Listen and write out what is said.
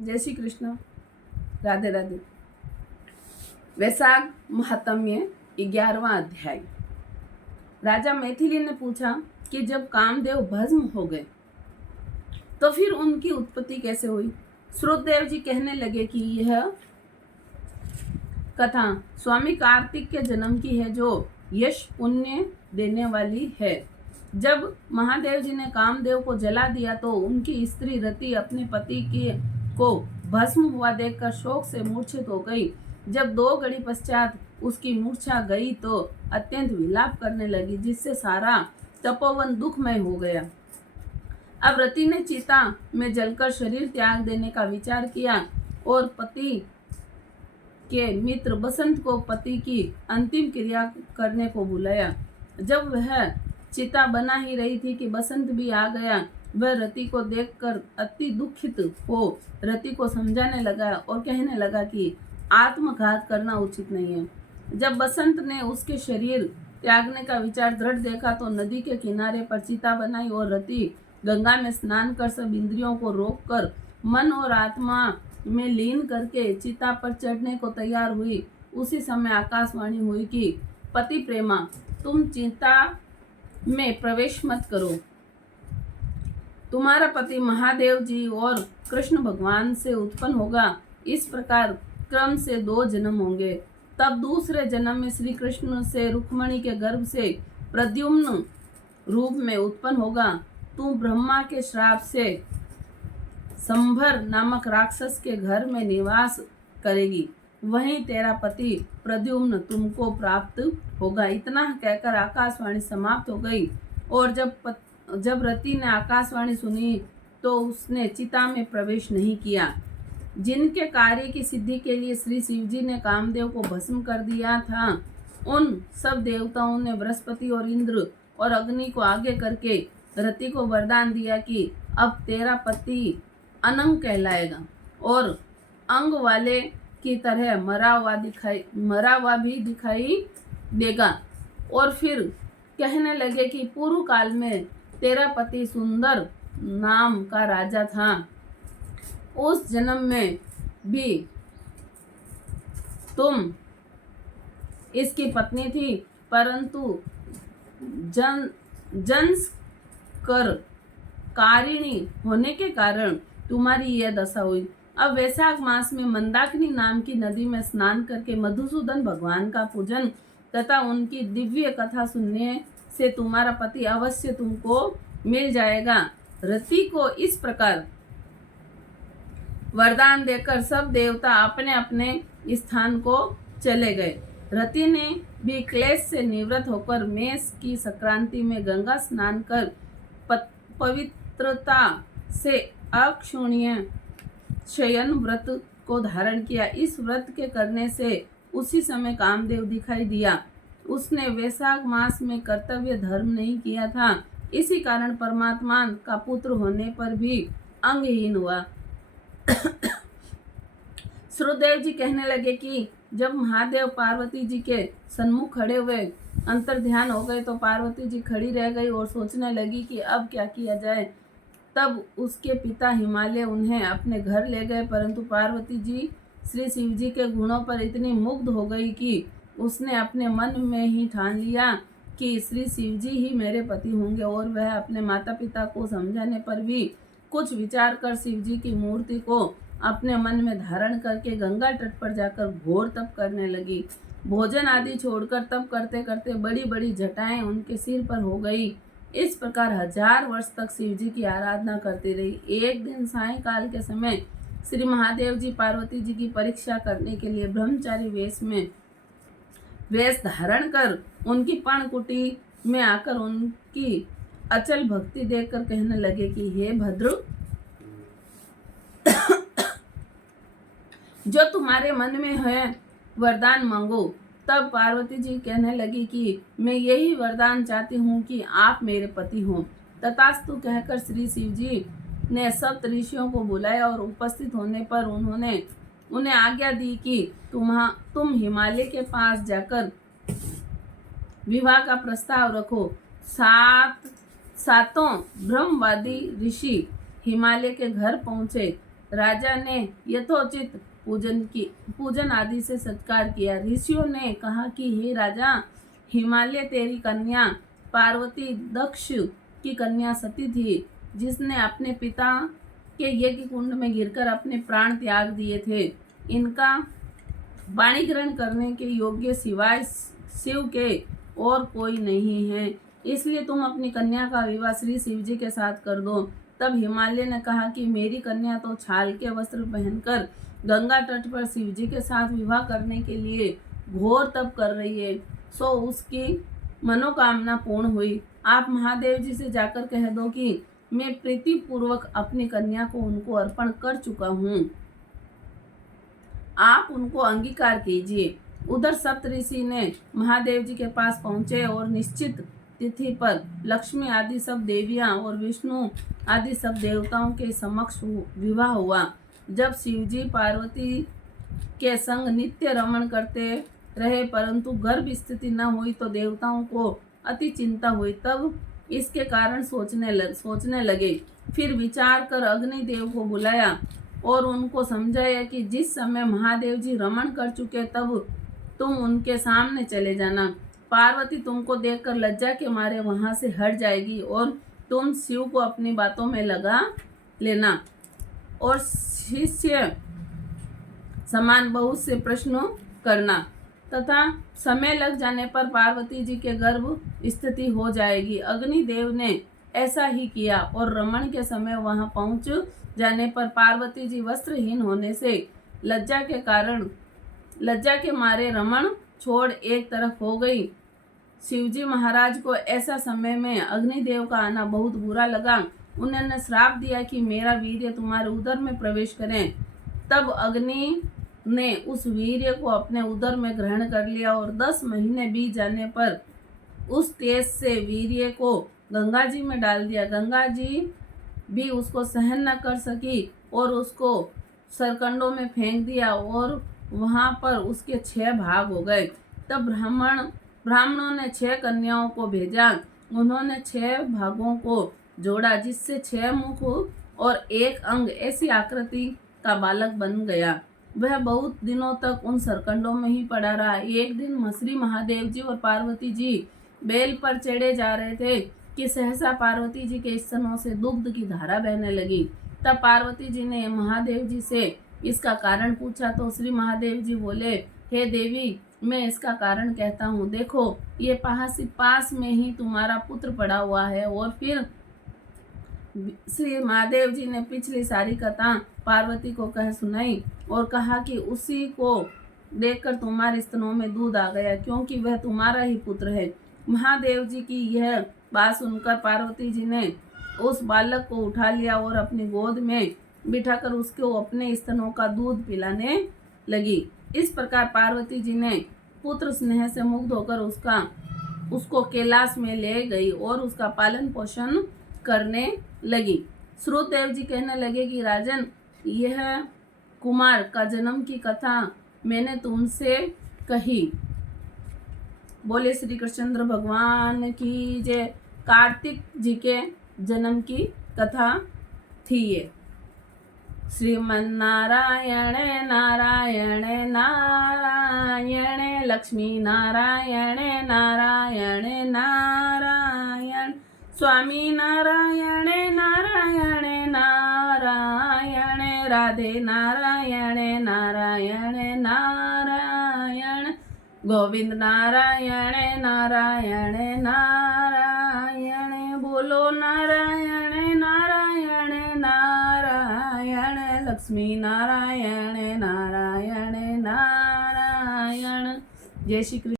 जय श्री कृष्ण, राधे राधे। वैशाख महात्म्य 11वां अध्याय। राजा मैथिली ने पूछा कि जब कामदेव भस्म हो गए तो फिर उनकी उत्पत्ति कैसे हुई। श्रुतदेव जी कहने लगे कि यह कथा स्वामी कार्तिक के जन्म की है, जो यश पुण्य देने वाली है। जब महादेव जी ने कामदेव को जला दिया तो उनकी स्त्री रति अपने पति को भस्म हुआ देखकर शोक से मूर्छित हो गई। जब 2 घड़ी पश्चात उसकी मूर्छा गई तो अत्यंत विलाप करने लगी, जिससे सारा तपोवन दुखमय हो गया। अब रति ने चिता में जलकर शरीर त्याग देने का विचार किया और पति के मित्र बसंत को पति की अंतिम क्रिया करने को बुलाया। जब वह चिता बना ही रही थी कि बसंत भी आ गया। वह रति को देखकर अति दुखित हो रति को समझाने लगा और कहने लगा कि आत्मघात करना उचित नहीं है। जब बसंत ने उसके शरीर त्यागने का विचार दृढ़ देखा तो नदी के किनारे पर चिता बनाई और रति गंगा में स्नान कर सब इंद्रियों को रोककर मन और आत्मा में लीन करके चिता पर चढ़ने को तैयार हुई। उसी समय आकाशवाणी हुई कि पति प्रेमा, तुम चिता में प्रवेश मत करो। तुम्हारा पति महादेव जी और कृष्ण भगवान से उत्पन्न होगा। इस प्रकार क्रम से 2 जन्म होंगे। तब दूसरे जन्म में श्री कृष्ण से रुक्मणी के गर्भ से प्रद्युम्न रूप में उत्पन्न होगा। तू ब्रह्मा के श्राप से संभर नामक राक्षस के घर में निवास करेगी। वहीं तेरा पति प्रद्युम्न तुमको प्राप्त होगा। इतना कहकर आकाशवाणी समाप्त हो गई। और जब रति ने आकाशवाणी सुनी तो उसने चिता में प्रवेश नहीं किया। जिनके कार्य की सिद्धि के लिए श्री शिवजी ने कामदेव को भस्म कर दिया था, उन सब देवताओं ने बृहस्पति और इंद्र और अग्नि को आगे करके रति को वरदान दिया कि अब तेरा पति अनंग कहलाएगा और अंग वाले की तरह मरा हुआ भी दिखाई देगा। और फिर कहने लगे कि पूर्व काल में तेरा पति सुंदर नाम का राजा था। उस जन्म में भी तुम इसकी पत्नी थी, परंतु जंस्कर कारिणी होने के कारण तुम्हारी यह दशा हुई। अब वैशाख मास में मंदाकिनी नाम की नदी में स्नान करके मधुसूदन भगवान का पूजन तथा उनकी दिव्य कथा सुनने से तुम्हारा पति अवश्य तुमको मिल जाएगा। रति को इस प्रकार वरदान देकर सब देवता अपने अपने स्थान को चले गए। रति ने भी क्लेश से निवृत्त होकर मेष की संक्रांति में गंगा स्नान कर पवित्रता से अक्षुण्य शयन व्रत को धारण किया। इस व्रत के करने से उसी समय कामदेव दिखाई दिया। उसने वैशाख मास में कर्तव्य धर्म नहीं किया था, इसी कारण परमात्मा का पुत्र होने पर भी अंगहीन हुआ। श्रुतदेव जी कहने लगे कि जब महादेव पार्वती जी के सन्मुख खड़े हुए अंतर्ध्यान हो गए तो पार्वती जी खड़ी रह गई और सोचने लगी कि अब क्या किया जाए। तब उसके पिता हिमालय उन्हें अपने घर ले गए, परंतु पार्वती जी श्री शिव जी के गुणों पर इतनी मुग्ध हो गई कि उसने अपने मन में ही ठान लिया कि श्री शिव जी ही मेरे पति होंगे। और वह अपने माता पिता को समझाने पर भी कुछ विचार कर शिव जी की मूर्ति को अपने मन में धारण करके गंगा तट पर जाकर घोर तप करने लगी। भोजन आदि छोड़कर तप करते करते बड़ी बड़ी जटाएं उनके सिर पर हो गई। इस प्रकार 1000 वर्ष तक शिव जी की आराधना करती रही। एक दिन सायंकाल के समय श्री महादेव जी पार्वती जी की परीक्षा करने के लिए ब्रह्मचारी वेश धारण कर उनकी पर्णकुटी में आकर उनकी अचल भक्ति देखकर कहने लगे कि हे भद्र, जो तुम्हारे मन में है वरदान मांगो। तब पार्वती जी कहने लगी कि मैं यही वरदान चाहती हूँ कि आप मेरे पति हों। तथास्तु कहकर श्री शिव जी ने सब ऋषियों को बुलाया और उपस्थित होने पर उन्होंने उन्हें आज्ञा दी कि तुम हिमालय के पास जाकर विवाह का प्रस्ताव रखो। सातों ब्रह्मवादी ऋषि हिमालय के घर पहुँचे। राजा ने यथोचित पूजन आदि से सत्कार किया। ऋषियों ने कहा कि हे राजा, हिमालय तेरी कन्या पार्वती दक्ष की कन्या सती थी, जिसने अपने पिता के यज्ञ कुंड में गिरकर अपने प्राण त्याग दिए थे। इनका वाणी ग्रहण करने के योग्य सिवाय शिव के और कोई नहीं है, इसलिए तुम अपनी कन्या का विवाह श्री शिव जी के साथ कर दो। तब हिमालय ने कहा कि मेरी कन्या तो छाल के वस्त्र पहनकर गंगा तट पर शिव जी के साथ विवाह करने के लिए घोर तप कर रही है, सो उसकी मनोकामना पूर्ण हुई। आप महादेव जी से जाकर कह दो कि मैं प्रीतिपूर्वक अपनी कन्या को उनको अर्पण कर चुका हूँ, आप उनको अंगीकार कीजिए। उधर सप्तऋषि ने महादेव जी के पास पहुंचे और निश्चित तिथि पर लक्ष्मी आदि सब देवियां और विष्णु आदि सब देवताओं के समक्ष विवाह हुआ। जब शिवजी पार्वती के संग नित्य रमण करते रहे परंतु गर्भ स्थिति न हुई तो देवताओं को अति चिंता हुई। तब इसके कारण सोचने लगे। फिर विचार कर अग्निदेव को बुलाया और उनको समझाया कि जिस समय महादेव जी रमण कर चुके तब तुम उनके सामने चले जाना। पार्वती तुमको देखकर लज्जा के मारे वहां से हट जाएगी और तुम शिव को अपनी बातों में लगा लेना और शिष्य समान बहुत से प्रश्नों करना तथा समय लग जाने पर पार्वती जी के गर्भ स्थिति हो जाएगी। अग्निदेव ने ऐसा ही किया और रमण के समय वहां पहुंच जाने पर पार्वती जी वस्त्रहीन होने से लज्जा के मारे रमण छोड़ एक तरफ हो गई। शिवजी महाराज को ऐसा समय में अग्निदेव का आना बहुत बुरा लगा। उन्होंने श्राप दिया कि मेरा वीर्य तुम्हारे उदर में प्रवेश करें। तब अग्नि ने उस वीर्य को अपने उदर में ग्रहण कर लिया और 10 महीने बीत जाने पर उस तेज से वीर्य को गंगा जी में डाल दिया। गंगा जी भी उसको सहन न कर सकी और उसको सरकंडों में फेंक दिया और वहां पर उसके 6 भाग हो गए। तब ब्राह्मणों ने 6 कन्याओं को भेजा। उन्होंने 6 भागों को जोड़ा जिससे 6 मुख और 1 अंग ऐसी आकृति का बालक बन गया। वह बहुत दिनों तक उन सरकंडों में ही पड़ा रहा। एक दिन श्री महादेव जी और पार्वती जी बेल पर चढ़े जा रहे थे कि सहसा पार्वती जी के स्तनों से दुग्ध की धारा बहने लगी। तब पार्वती जी ने महादेव जी से इसका कारण पूछा तो श्री महादेव जी बोले, हे देवी, मैं इसका कारण कहता हूँ। देखो, ये पास में ही तुम्हारा पुत्र पड़ा हुआ है। और फिर श्री महादेव जी ने पिछली सारी कथा पार्वती को कह सुनाई और कहा कि उसी को देखकर तुम्हारे स्तनों में दूध आ गया, क्योंकि वह तुम्हारा ही पुत्र है। महादेव जी की यह बात सुनकर पार्वती जी ने उस बालक को उठा लिया और अपनी गोद में बिठाकर उसको अपने स्तनों का दूध पिलाने लगी। इस प्रकार पार्वती जी ने पुत्र स्नेह से मुग्ध होकर उसको कैलाश में ले गई और उसका पालन पोषण करने लगी। श्रुतदेव जी कहने लगे कि राजन, यह कुमार का जन्म की कथा मैंने तुमसे कही। बोले श्री कृष्णचंद्र भगवान की जय। कार्तिक जी के जन्म की कथा थी ये। श्रीमन्नारायण नारायण नारायण, लक्ष्मी नारायण नारायण नारायण, स्वामी नारायण नारायण नारायण, राधे नारायण नारायण नारायण, गोविंद नारायण नारायण नारायण, बोलो नारायण नारायण नारायण, लक्ष्मी नारायण नारायण नारायण। जय श्री कृष्ण।